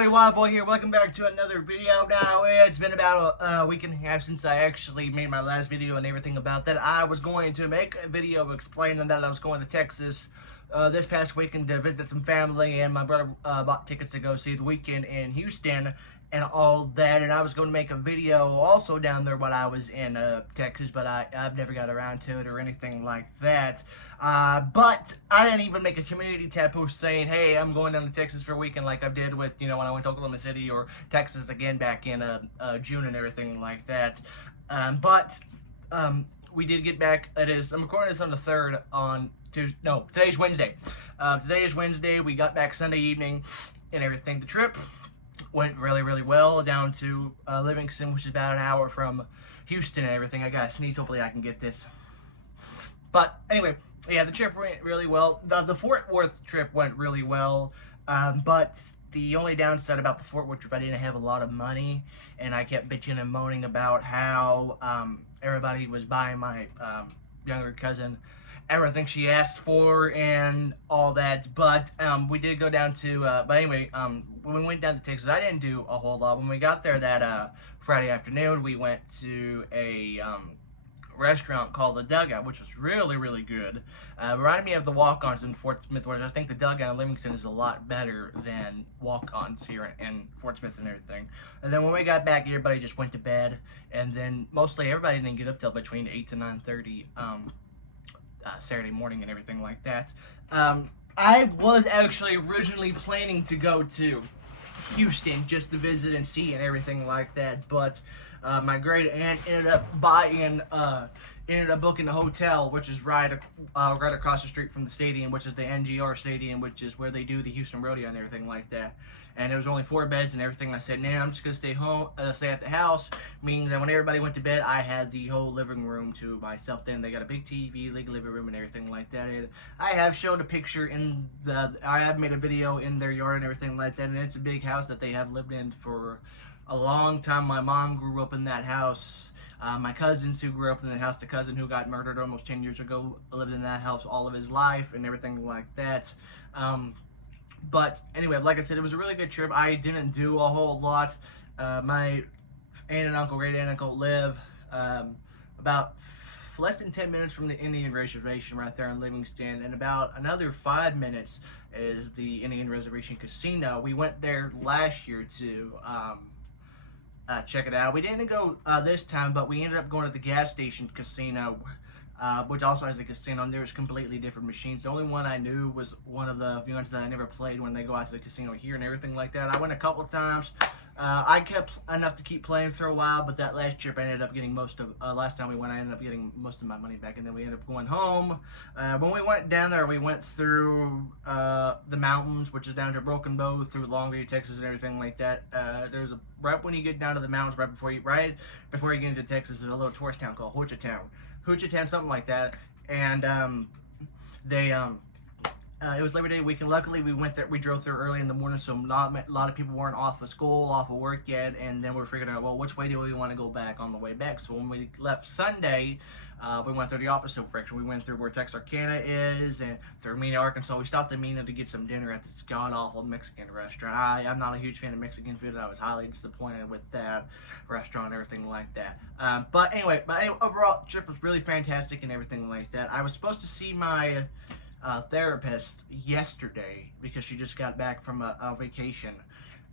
everybody, Wild Boy here. Welcome back to another video. Now, it's been about a week and a half since I actually made my last video and everything about that. I was going to make a video explaining that I was going to Texas this past weekend to visit some family, and my brother bought tickets to go see The Weekend in Houston and all that, and I was going to make a video also down there while I was in Texas, but I've never got around to it or anything like that. But I didn't even make a community tab post saying, hey, I'm going down to Texas for a weekend, like I did with, when I went to Oklahoma City or Texas again back in June and everything like that. But we did get back. I'm recording this on the 3rd on Tuesday. No, today's Wednesday. Today is Wednesday. We got back Sunday evening and everything. The trip went really, really well down to Livingston, which is about an hour from Houston and everything. I gotta sneeze. Hopefully I can get this. But anyway, yeah, the trip went really well. The Fort Worth trip went really well, but the only downside about the Fort Worth trip, I didn't have a lot of money, and I kept bitching and moaning about how everybody was buying my younger cousin everything she asked for and all that. But we did go down to, but anyway, when we went down to Texas, I didn't do a whole lot. When we got there that Friday afternoon, we went to a restaurant called the Dugout, which was really, really good. Reminded me of the Walk-Ons in Fort Smith, whereas I think the Dugout in Livingston is a lot better than Walk-Ons here in Fort Smith and everything. And then when we got back, everybody just went to bed, and then mostly everybody didn't get up till between 8 to 9:30 Saturday morning and everything like that. I was actually originally planning to go to Houston just to visit and see and everything like that, but my great aunt ended up booking a hotel, which is right across the street from the stadium, which is the NGR Stadium, which is where they do the Houston Rodeo and everything like that. And there was only 4 beds and everything. And I said, nah, I'm just gonna stay home, stay at the house. Meaning that when everybody went to bed, I had the whole living room to myself. Then they got a big TV, big living room, and everything like that. And I have showed a picture I have made a video in their yard and everything like that. And it's a big house that they have lived in for a long time. My mom grew up in that house. My cousins who grew up in the house, the cousin who got murdered almost 10 years ago, lived in that house all of his life and everything like that. But anyway, like I said, it was a really good trip. I didn't do a whole lot. My aunt and uncle, great aunt and uncle, live about less than 10 minutes from the Indian Reservation right there in Livingston, and about another 5 minutes is the Indian Reservation Casino. We went there last year to check it out. We didn't go this time, but we ended up going to the gas station casino, which also has a casino, and there's completely different machines. The only one I knew was one of the ones that I never played when they go out to the casino here and everything like that. I went a couple of times. I kept enough to keep playing for a while, but that last trip I ended up getting last time we went, I ended up getting most of my money back, and then we ended up going home. When we went down there, we went through the mountains, which is down to Broken Bow, through Longview, Texas, and everything like that. Right when you get down to the mountains, right before you get into Texas, there's a little tourist town called Hochatown, something like that. And it was Labor Day weekend. Luckily, we drove through early in the morning, so not a lot of people weren't off of school, off of work yet. And then we're figuring out, well, which way do we want to go back on the way back? So when we left Sunday, we went through the opposite direction. We went through where Texarkana is and through Mena, Arkansas. We stopped in Mena to get some dinner at this god-awful Mexican restaurant. I'm not a huge fan of Mexican food, and I was highly disappointed with that restaurant and everything like that. But anyway, overall, the trip was really fantastic and everything like that. I was supposed to see my therapist yesterday because she just got back from a vacation,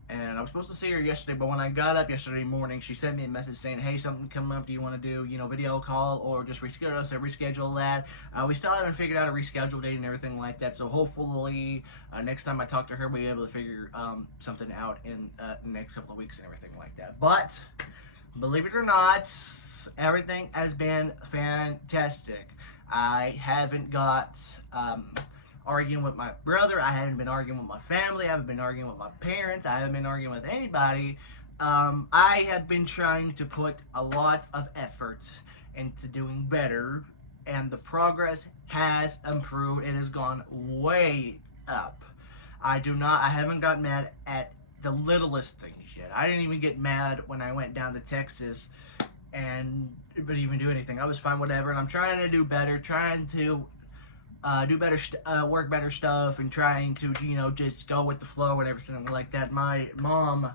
and I was supposed to see her yesterday, but when I got up yesterday morning, she sent me a message saying, hey, something coming up, do you want to do, video call or just reschedule us? Reschedule that. We still haven't figured out a reschedule date and everything like that, so hopefully next time I talk to her, we'll be able to figure something out in the next couple of weeks and everything like that. But believe it or not, everything has been fantastic. I haven't got arguing with my brother. I haven't been arguing with my family. I haven't been arguing with my parents. I haven't been arguing with anybody. I have been trying to put a lot of effort into doing better, and the progress has improved. It has gone way up. I haven't got mad at the littlest things yet. I didn't even get mad when I went down to Texas and but even do anything. I was fine, whatever, and I'm trying to do better, trying to work better stuff, and trying to, just go with the flow and everything like that. My mom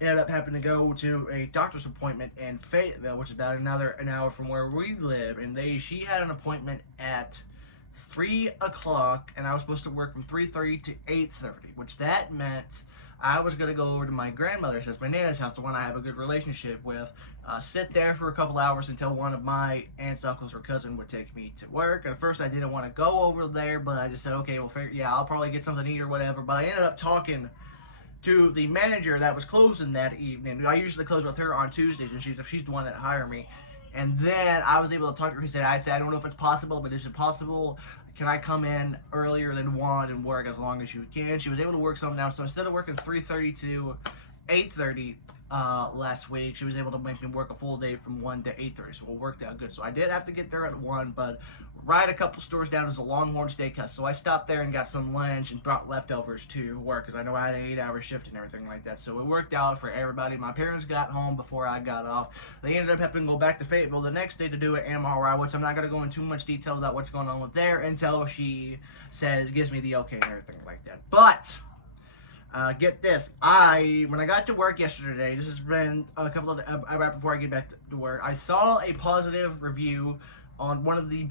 ended up having to go to a doctor's appointment in Fayetteville, which is about an hour from where we live, and she had an appointment at 3 o'clock, and I was supposed to work from 3:30 to 8:30, which that meant I was going to go over to my grandmother's house, my Nana's house, the one I have a good relationship with, sit there for a couple hours until one of my aunts, uncles, or cousin would take me to work. And at first I didn't want to go over there, but I just said, okay, well, I'll probably get something to eat or whatever. But I ended up talking to the manager that was closing that evening. I usually close with her on Tuesdays, and she's the one that hired me. And then I was able to talk to her. He said, I don't know if it's possible, but is it possible? Can I come in earlier than 1 and work as long as you can? She was able to work something out. So instead of working 3:30 to 8:30 last week, she was able to make me work a full day from 1 to 8:30. So it worked out good. So I did have to get there at 1, but right a couple stores down is a Longhorn Steakhouse. So I stopped there and got some lunch and brought leftovers to work because I know I had an 8-hour shift and everything like that. So it worked out for everybody. My parents got home before I got off. They ended up having to go back to Fayetteville the next day to do an MRI, which I'm not going to go into too much detail about what's going on with there until she gives me the okay and everything like that. But get this, when I got to work yesterday, this has been a couple of right before I get back to work, I saw a positive review on one of the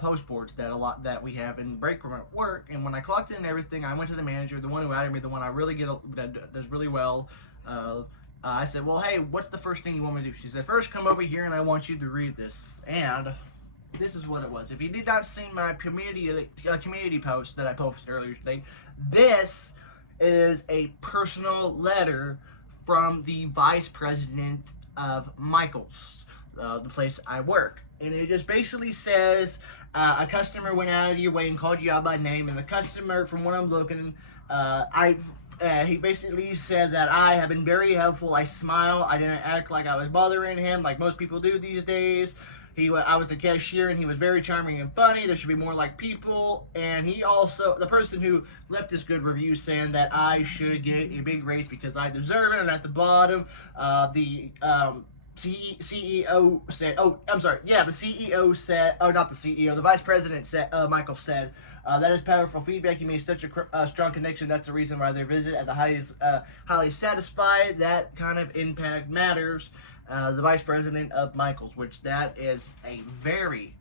post boards that we have in break room at work. And when I clocked in and everything, I went to the manager, the one who hired me, the one I really that does really well. I said, well, hey, what's the first thing you want me to do? She said, first come over here and I want you to read this. And this is what it was. If you did not see my community post that I posted earlier today, this is a personal letter from the Vice President of Michael's, the place I work. And it just basically says, a customer went out of your way and called you out by name. And the customer, from what I'm looking, he basically said that I have been very helpful. I smile. I didn't act like I was bothering him like most people do these days. I was the cashier, and he was very charming and funny. There should be more like people. And he also, the person who left this good review, saying that I should get a big raise because I deserve it. And at the bottom, the CEO said, the CEO said, not the CEO, the Vice President said, Michael said, that is powerful feedback. You made such a strong connection. That's the reason why they visit at the highly satisfied. That kind of impact matters. The Vice President of Michael's, which that is a very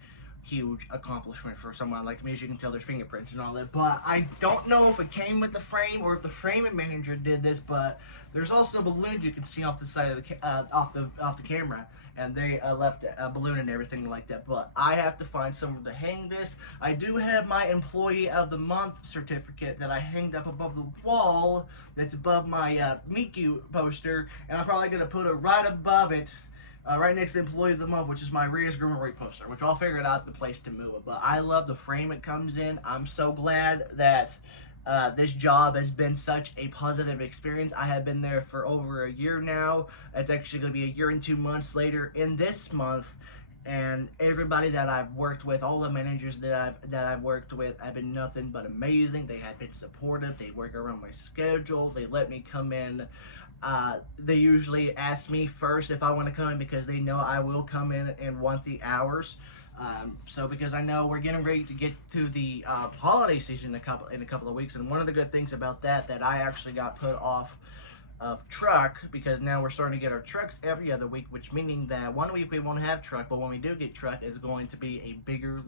huge accomplishment for someone like me. As you can tell, there's fingerprints and all that. But I don't know if it came with the frame or if the framing manager did this. But there's also a balloon you can see off the side of off the camera, and they left a balloon and everything like that. But I have to find somewhere to hang this. I do have my Employee of the Month certificate that I hanged up above the wall. That's above my Miku poster, and I'm probably gonna put it right above it. Right next to Employee of the Month, which is my Reyes Groomery poster, which I'll figure out the place to move it. But I love the frame it comes in. I'm so glad that this job has been such a positive experience. I have been there for over a year now. It's actually going to be a year and 2 months later in this month. And everybody that I've worked with, all the managers that I've worked with, have been nothing but amazing. They have been supportive. They work around my schedule. They let me come in. They usually ask me first if I want to come in because they know I will come in and want the hours. So because I know we're getting ready to get to the holiday season in a couple of weeks, and one of the good things about that I actually got put off of truck because now we're starting to get our trucks every other week, which meaning that 1 week we won't have truck, but when we do get truck, it's going to be a bigger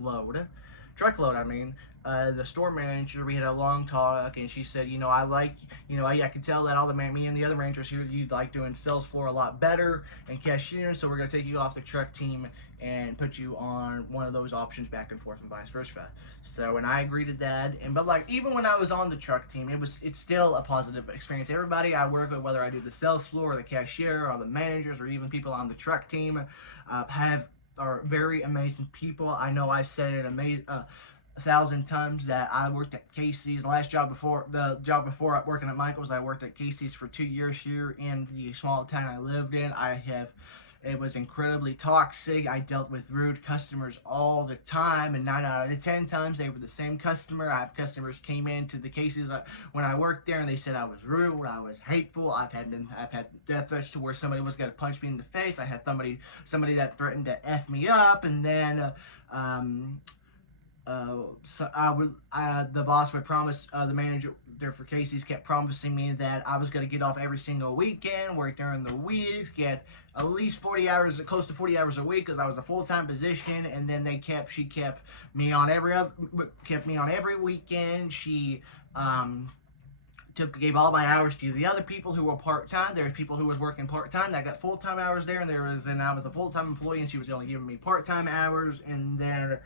truckload. I mean, the store manager, we had a long talk, and she said, I could tell that me and the other managers here, you like doing sales floor a lot better and cashiering, so we're going to take you off the truck team and put you on one of those options back and forth and vice versa. So, and I agreed to that. But even when I was on the truck team, it's still a positive experience. Everybody I work with, whether I do the sales floor or the cashier or the managers or even people on the truck team, are very amazing people. I know I said it 1,000 times that I worked at Casey's. The job before working at Michael's, I worked at Casey's for 2 years here in the small town I lived in. It was incredibly toxic. I dealt with rude customers all the time, and 9 out of 10 times they were the same customer. I have customers came into the Casey's when I worked there, and they said I was rude, I was hateful. I've had death threats to where somebody was going to punch me in the face. I had somebody that threatened to F me up, and then The boss would promise, the manager there for Casey's kept promising me that I was going to get off every single weekend, work during the weeks, get at least 40 hours, close to 40 hours a week, because I was a full-time position. And then she kept me on every weekend. She gave all my hours to the other people who were part-time. There's people who was working part-time that got full-time hours there, and I was a full-time employee, and she was only giving me part-time hours. And then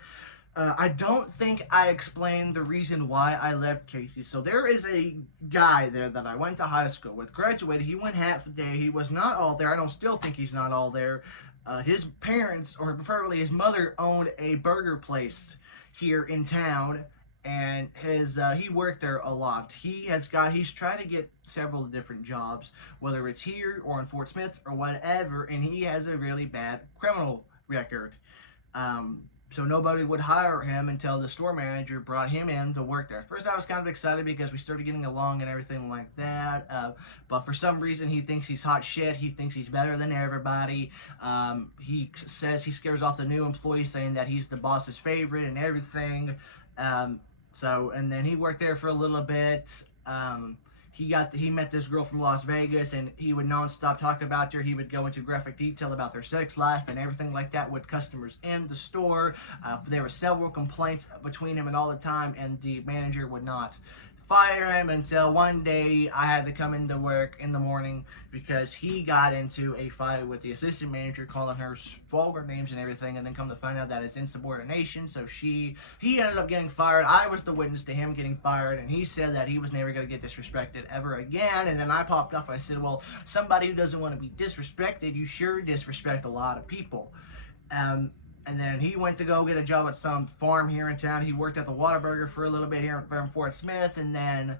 I don't think I explained the reason why I left Casey. So there is a guy there that I went to high school with, graduated. He went half a day. He was not all there. I don't still think he's not all there. His parents, or preferably his mother, owned a burger place here in town, and he worked there a lot. He's trying to get several different jobs, whether it's here or in Fort Smith or whatever, and he has a really bad criminal record. So nobody would hire him until the store manager brought him in to work there. At first, I was kind of excited because we started getting along and everything like that. But for some reason, he thinks he's hot shit. He thinks he's better than everybody. He says he scares off the new employees, saying that he's the boss's favorite and everything. And then he worked there for a little bit. He met this girl from Las Vegas, and he would nonstop talk about her. He would go into graphic detail about their sex life and everything like that with customers in the store. There were several complaints between him and all the time, and the manager would not fire him until one day I had to come into work in the morning because he got into a fight with the assistant manager, calling her vulgar names and everything, and then come to find out that it's insubordination. So he ended up getting fired. I was the witness to him getting fired, and he said that he was never going to get disrespected ever again. And then I popped up and I said, well, somebody who doesn't want to be disrespected, you sure disrespect a lot of people. And then he went to go get a job at some farm here in town. He worked at the Whataburger for a little bit here in Fort Smith. And then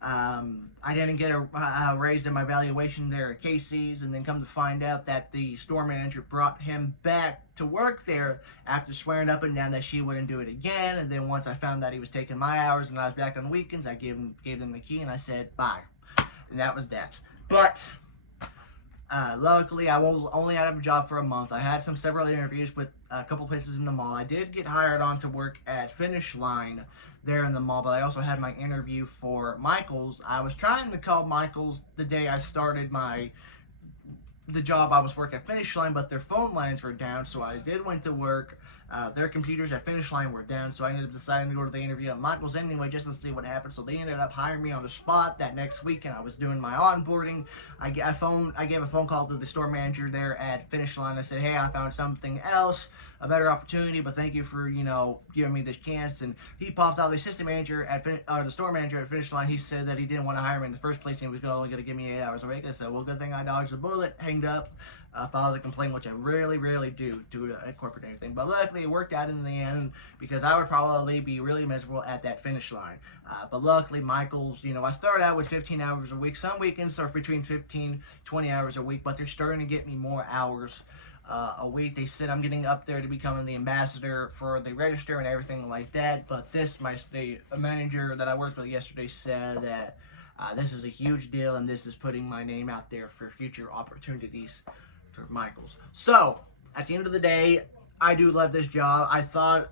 I didn't get a raise in my valuation there at Casey's. And then come to find out that the store manager brought him back to work there after swearing up and down that she wouldn't do it again. And then once I found that he was taking my hours and I was back on the weekends, I gave them the key and I said bye. And that was that. But luckily, I was only out of a job for a month. I had several interviews with a couple places in the mall. I did get hired on to work at Finish Line there in the mall, but I also had my interview for Michael's. I was trying to call Michael's the day I started the job I was working at Finish Line, but their phone lines were down, so I went to work. Their computers at Finish Line were down, so I ended up deciding to go to the interview at Michael's anyway, just to see what happened. So they ended up hiring me on the spot that next week, and I was doing my onboarding. I gave a phone call to the store manager there at Finish Line. I said, hey, I found something else, a better opportunity, but thank you for, giving me this chance. And he popped out the assistant manager the store manager at Finish Line. He said that he didn't want to hire me in the first place, and he was only going to give me 8 hours a week. I said, well, good thing I dodged the bullet, hanged up, filed a complaint, which I really, really do at corporate and everything. But luckily, it worked out in the end because I would probably be really miserable at that Finish Line. But luckily, Michael's, I started out with 15 hours a week. Some weekends are between 15, 20 hours a week, but they're starting to get me more hours a week. They said I'm getting up there to becoming the ambassador for the register and everything like that. But the manager that I worked with yesterday said that this is a huge deal, and this is putting my name out there for future opportunities for Michael's. So at the end of the day, I do love this job. I thought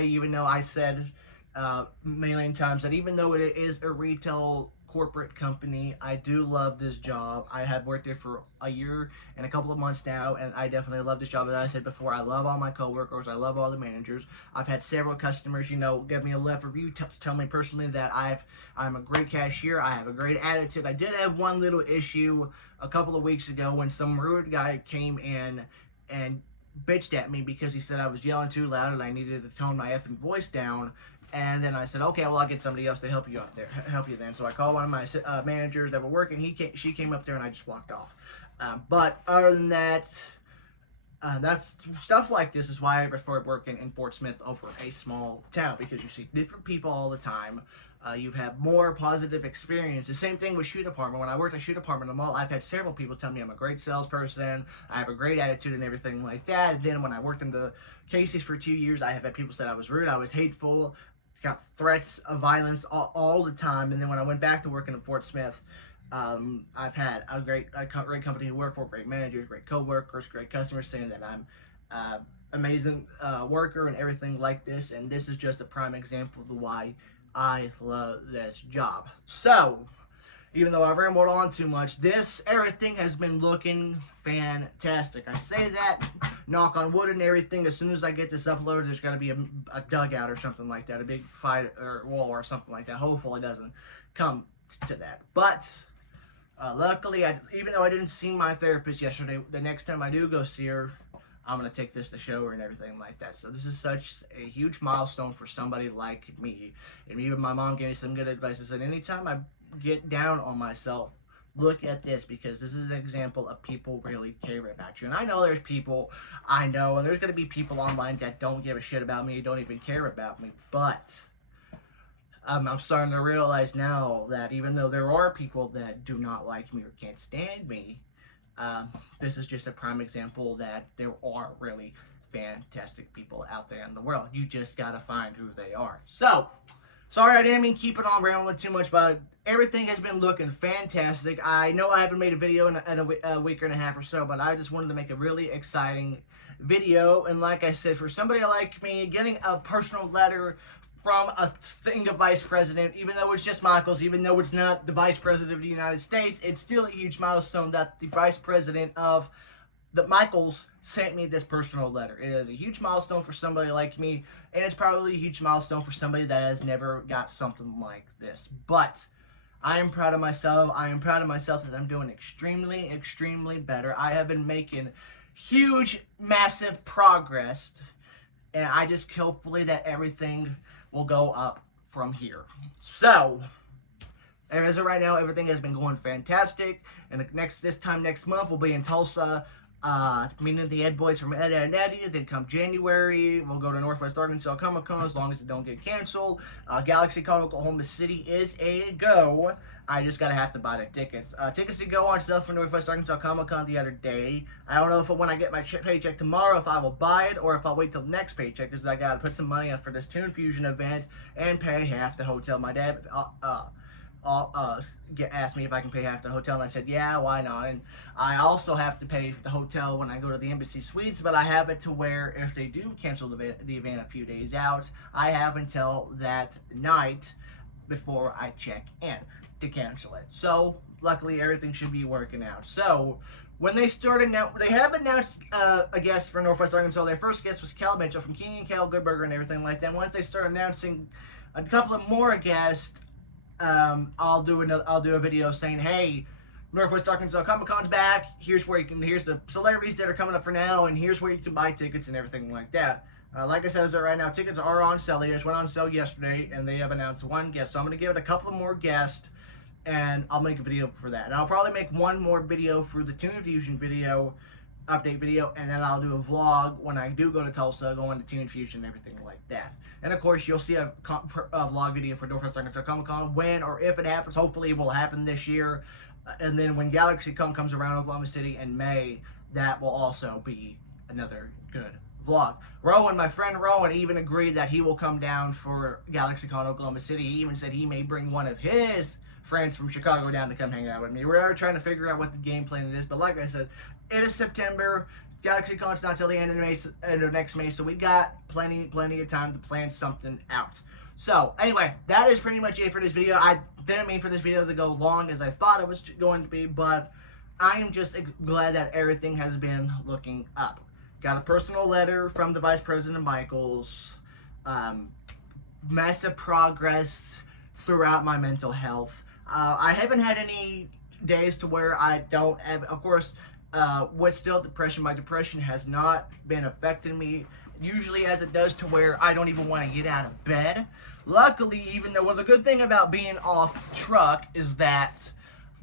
even though I said a million times that even though it is a retail corporate company, I do love this job. I have worked there for a year and a couple of months now, and I definitely love this job. As I said before, I love all my coworkers. I love all the managers. I've had several customers, give me a left review, tell me personally that I'm a great cashier. I have a great attitude. I did have one little issue a couple of weeks ago when some rude guy came in and bitched at me because he said I was yelling too loud and I needed to tone my effing voice down. And then I said, okay, well, I'll get somebody else to help you then. So I called one of my managers that were working. She came up there, and I just walked off. But other than that, that's stuff like this is why I prefer working in Fort Smith over a small town, because you see different people all the time. You have more positive experience. The same thing with shoe department. When I worked at shoe department in the mall, I've had several people tell me I'm a great salesperson. I have a great attitude and everything like that. And then when I worked in the Casey's for 2 years, I have had people say I was rude, I was hateful. Got threats of violence all the time. And then when I went back to working at Fort Smith, I've had a great company to work for, great managers, great co-workers, great customers saying that I'm amazing worker and everything like this, and this is just a prime example of why I love this job. So, even though I've rambled on too much, everything has been looking fantastic. I say that, knock on wood and everything, as soon as I get this uploaded, there's got to be a dugout or something like that, a big fight or wall or something like that. Hopefully it doesn't come to that. But, luckily, even though I didn't see my therapist yesterday, the next time I do go see her, I'm going to take this to show her and everything like that. So this is such a huge milestone for somebody like me. And even my mom gave me some good advice. She said, anytime I get down on myself, look at this, because this is an example of people really care about you. And I know there's people, and there's going to be people online that don't give a shit about me, don't even care about me. But I'm starting to realize now that even though there are people that do not like me or can't stand me, this is just a prime example that there are really fantastic people out there in the world. You just gotta find who they are. So, sorry I didn't mean keep it on rambling too much, but everything has been looking fantastic. I know I haven't made a video in a week and a half or so, but I just wanted to make a really exciting video. And like I said, for somebody like me, getting a personal letter from a thing of Vice President, even though it's just Michael's, even though it's not the Vice President of the United States, it's still a huge milestone that the Vice President of the Michael's sent me this personal letter. It is a huge milestone for somebody like me, and it's probably a huge milestone for somebody that has never got something like this. But I am proud of myself. I am proud of myself that I'm doing extremely, extremely better. I have been making huge, massive progress, and I just hopefully that everything will go up from here. So, as of right now, everything has been going fantastic. And this time next month, we'll be in Tulsa, meeting the Ed Boys from Ed and Eddie. Then come January, we'll go to Northwest Arkansas Comic Con, as long as it don't get canceled. GalaxyCon Oklahoma City is a go. I just have to buy the tickets. Tickets to go on sale for Northwest Arkansas Comic Con the other day. I don't know if when I get my paycheck tomorrow, if I will buy it, or if I'll wait till the next paycheck, because I gotta put some money up for this Toon Fusion event and pay half the hotel. My dad asked me if I can pay half the hotel, and I said, yeah, why not? And I also have to pay the hotel when I go to the Embassy Suites, but I have it to where if they do cancel the event a few days out, I have until that night before I check in to cancel it. So, luckily, everything should be working out. So, when they started now, they have announced a guest for Northwest Arkansas. Their first guest was Cal Mitchell from King and Cal Goodburger and everything like that. Once they start announcing a couple of more guests, I'll do a video saying, hey, Northwest Arkansas Comic Con's back. Here's the celebrities that are coming up for now, and here's where you can buy tickets and everything like that. Like I said, as of right now, tickets are on sale. They just went on sale yesterday, and they have announced one guest. So I'm going to give it a couple of more guests, and I'll make a video for that. And I'll probably make one more video for the Toon Fusion video, update video, and then I'll do a vlog when I do go to Tulsa, going to Toon Fusion and everything like that. And of course, you'll see a vlog video for Northwest Arkansas Comic Con when or if it happens. Hopefully, it will happen this year. And then when GalaxyCon comes around Oklahoma City in May, that will also be another good vlog. My friend Rowan, even agreed that he will come down for GalaxyCon Oklahoma City. He even said he may bring one of his friends from Chicago down to come hang out with me. We're trying to figure out what the game plan is, but like I said, it is September. GalaxyCon's not till the end of next May, so we got plenty of time to plan something out. So, anyway, that is pretty much it for this video. I didn't mean for this video to go long as I thought it was going to be, but I am just glad that everything has been looking up. Got a personal letter from the Vice President of Michael's. Massive progress throughout my mental health. I haven't had any days to where I don't have, of course, with still depression. My depression has not been affecting me usually as it does to where I don't even want to get out of bed. Luckily, even though, well, the good thing about being off truck is that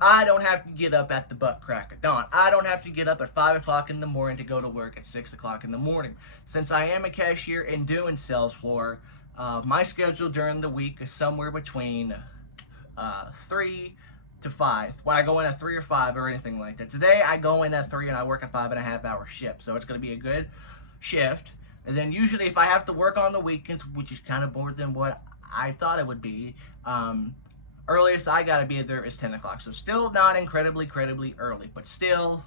I don't have to get up at the butt crack of dawn. I don't have to get up at 5 o'clock in the morning to go to work at 6 o'clock in the morning. Since I am a cashier and doing sales floor, my schedule during the week is somewhere between 3 to 5. When I go in at 3 or 5 or anything like that. Today I go in at 3 and I work a 5.5 hour shift. So it's going to be a good shift. And then usually if I have to work on the weekends, which is kind of more than what I thought it would be, earliest I got to be there is 10 o'clock. So still not incredibly early, but still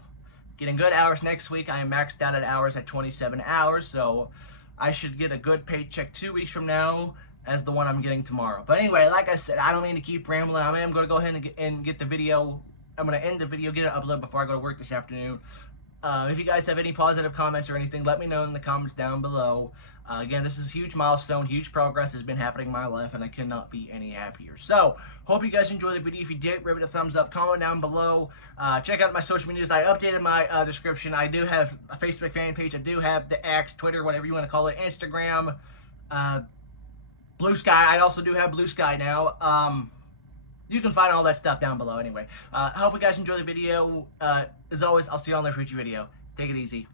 getting good hours next week. I am maxed out at hours at 27 hours, so I should get a good paycheck 2 weeks from now as the one I'm getting tomorrow. But anyway, like I said, I don't mean to keep rambling. I am going to go ahead and get the video. I'm going to end the video, get it uploaded before I go to work this afternoon. If you guys have any positive comments or anything, let me know in the comments down below. Again, this is a huge milestone, huge progress has been happening in my life, and I cannot be any happier. So, hope you guys enjoyed the video. If you did, give it a thumbs up, comment down below. Check out my social medias. I updated my description. I do have a Facebook fan page. I do have the X, Twitter, whatever you want to call it, Instagram, Blue Sky. I also do have Blue Sky now. You can find all that stuff down below anyway. I hope you guys enjoy the video. As always, I'll see you on the future video. Take it easy.